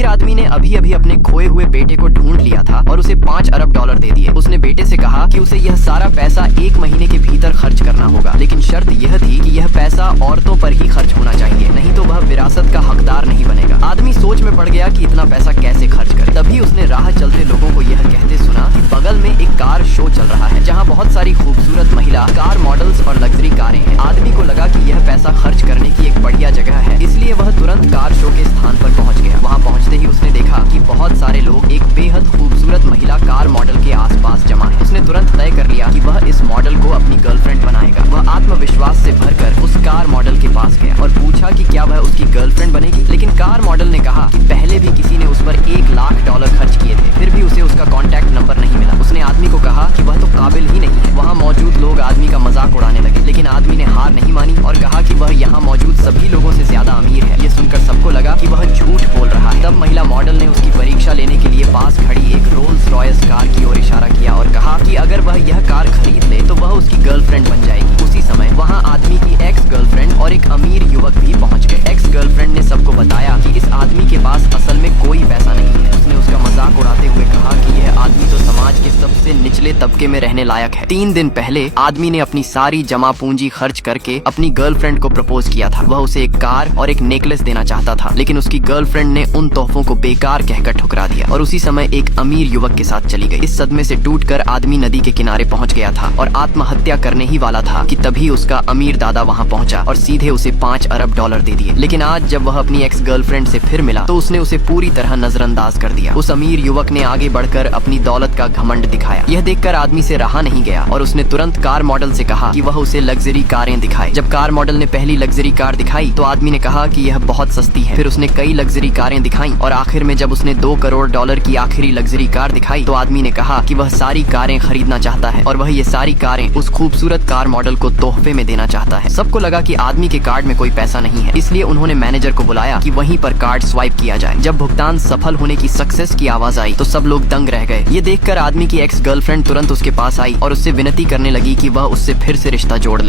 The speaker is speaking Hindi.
अमीर आदमी ने अभी अभी अपने खोए हुए बेटे को ढूंढ लिया था और उसे 5 अरब डॉलर दे दिए। उसने बेटे से कहा कि उसे यह सारा पैसा 1 महीने के भीतर खर्च करना होगा, लेकिन शर्त यह थी कि यह पैसा औरतों पर ही खर्च होना चाहिए, नहीं तो वह विरासत का हकदार नहीं बनेगा। आदमी सोच में पड़ गया कि इतना पैसा कैसे खर्च करे। तभी उसने राह चलते लोगों को यह कहते सुना कि बगल में एक कार शो चल रहा है, जहाँ बहुत सारी खूबसूरत महिला कार मॉडल्स और लग्जरी कारें हैं। आदमी को लगा कि यह पैसा खर्च करने की एक बढ़िया जगह है, इसलिए वह तुरंत कार शो के स्थान पर पहुंच गया। वहां पहुंचते ही उसने देखा कि बहुत सारे लोग एक बेहद खूबसूरत महिला कार मॉडल के आसपास जमा हैं। उसने तुरंत तय कर लिया कि वह इस मॉडल को अपनी गर्लफ्रेंड बनाएगा। वह आत्मविश्वास से भरकर उस कार मॉडल के पास गया और पूछा कि क्या वह उसकी गर्लफ्रेंड बनेगी, लेकिन कार मॉडल ने कहा कि पहले भी किसी ने उस पर 1 लाख डॉलर खर्च किए थे, फिर भी उसे उसका कॉन्टैक्ट नंबर नहीं मिला। उसने आदमी को कहा कि वह तो काबिल ही नहीं है। वहाँ मौजूद लोग आदमी का मजाक उड़ाने लगे, लेकिन आदमी ने हार नहीं मानी और कहा कि वह यहाँ मौजूद सभी लोगों से ज्यादा अमीर है। ये सुनकर सबको लगा कि वह झूठ बोल रहा है। तब महिला मॉडल ने उसकी परीक्षा लेने के लिए पास खड़ी एक रोल्स रॉयस कार की ओर इशारा किया और कहा कि अगर वह यह कार खरीद ले तो वह उसकी गर्लफ्रेंड बन जाएगी। उसी समय वहाँ आदमी की एक्स गर्लफ्रेंड और एक अमीर युवक भी पहुँच गए। एक्स गर्लफ्रेंड ने सबको बताया कि इस आदमी के पास असल में कोई पैसा नहीं है। उसने उसका मजाक उड़ाते हुए कहा कि यह आदमी तो समाज के सबसे निचले तबके में रहने लायक है। 3 दिन पहले आदमी ने अपनी सारी जमा पूंजी खर्च करके अपनी गर्लफ्रेंड को प्रपोज किया था। वह उसे एक कार और एक नेकलेस देना चाहता था, लेकिन उसकी गर्लफ्रेंड ने उन तोहफों को बेकार कहकर ठुकरा दिया और उसी समय एक अमीर युवक के साथ चली गई। इस सदमे से टूटकर आदमी नदी के किनारे पहुंच गया था और आत्महत्या करने ही वाला था कि तभी उसका अमीर दादा वहां पहुंचा और सीधे उसे 5 अरब डॉलर दे दिए। लेकिन आज जब वह अपनी एक्स गर्लफ्रेंड से फिर मिला तो उसने उसे पूरी तरह नजरअंदाज कर दिया। उस अमीर युवक ने आगे बढ़कर अपनी दौलत का घमंड दिखाया। यह देखकर आदमी से रहा नहीं गया और उसने तुरंत कार मॉडल से कहा कि वह उसे लग्जरी कारें दिखाए। जब कार मॉडल ने पहली लग्जरी कार दिखाई तो आदमी ने कहा कि यह बहुत सस्ती है। फिर उसने कई लग्जरी कारें दिखाई और आखिर में जब उसने 2 करोड़ डॉलर की आखिरी लग्जरी कार दिखाई तो आदमी ने कहा कि वह सारी कारें खरीदना चाहता है और वह ये सारी कारें उस खूबसूरत कार मॉडल को तोहफे में देना चाहता है। सबको लगा कि आदमी के कार्ड में कोई पैसा नहीं है, इसलिए उन्होंने मैनेजर को बुलाया कि वहीं पर कार्ड स्वाइप किया जाए। जब भुगतान सफल होने की सक्सेस की आवाज आई तो सब लोग दंग रह गए। ये देखकर आदमी की एक्स गर्लफ्रेंड तुरंत उसके पास आई और उससे विनती करने लगी कि वह उससे फिर से रिश्ता जोड़ ले।